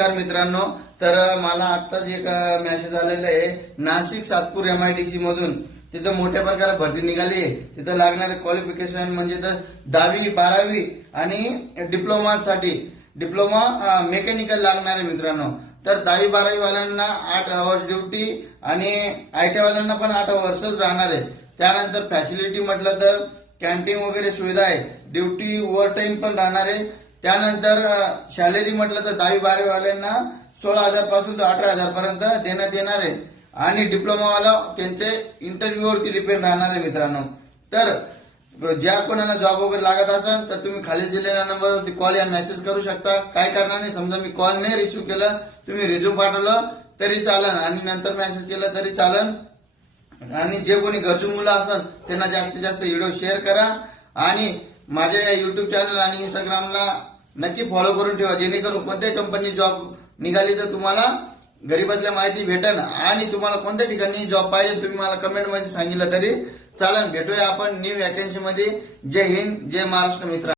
नमस्कार मित्रांनो. तर मला आत्ताच एक मेसेज आलेला आहे नाशिक सातपूर MIDC मधून. तिथं मोठ्या प्रकारे भरती निघाली आहे. तिथं लागणारे क्वालिफिकेशन म्हणजे तर 10वी 12वी आणि डिप्लोमा मेकॅनिकल लागणार आहे मित्रांनो. तर 10वी 12वी वाल्यांना 8 आवर्स ड्युटी आणि ITI वाल्यांना पण 8 आवर्सच राहणार आहे. त्यानंतर फॅसिलिटी म्हटलं तर कॅन्टीन वगैरे सुविधा आहे. ड्युटी ओव्हर टाइम पण राहणार आहे. त्यानंतर सॅलरी म्हटलं तर 10वी 12वी वाल्यांना 16,000 पासून तर 18,000 पर्यंत देण्यात येणार आहे. आणि डिप्लोमावाला त्यांचे इंटरव्ह्यूवरती डिपेंड राहणार आहे मित्रांनो. तर ज्या कोणाला जॉब वगैरे लागत असेल तर तुम्ही खाली दिलेल्या नंबरवरती कॉल या मेसेज करू शकता. काय करणार नाही, समजा मी कॉल नाही रिसिव्ह केला, तुम्ही रिझ्यूम पाठवलं तरी चालन आणि नंतर मेसेज केला तरी चालन. आणि जे कोणी गरजू मुलं असेल त्यांना जास्तीत जास्त व्हिडिओ शेअर करा आणि माझ्या या युट्यूब चॅनल आणि इंस्टाग्रामला नक्की फॉलो करून ठेवा, जेणेकरून कोणत्याही कंपनी जॉब निघाली तर तुम्हाला घरी बसल्या माहिती भेटेल. आणि तुम्हाला कोणत्या ठिकाणी जॉब पाहिजे तुम्ही मला कमेंट मध्ये सांगितलं तरी चालेल. भेटूया आपण न्यू वॅकन्सी मध्ये. जय हिंद, जय महाराष्ट्र मित्र.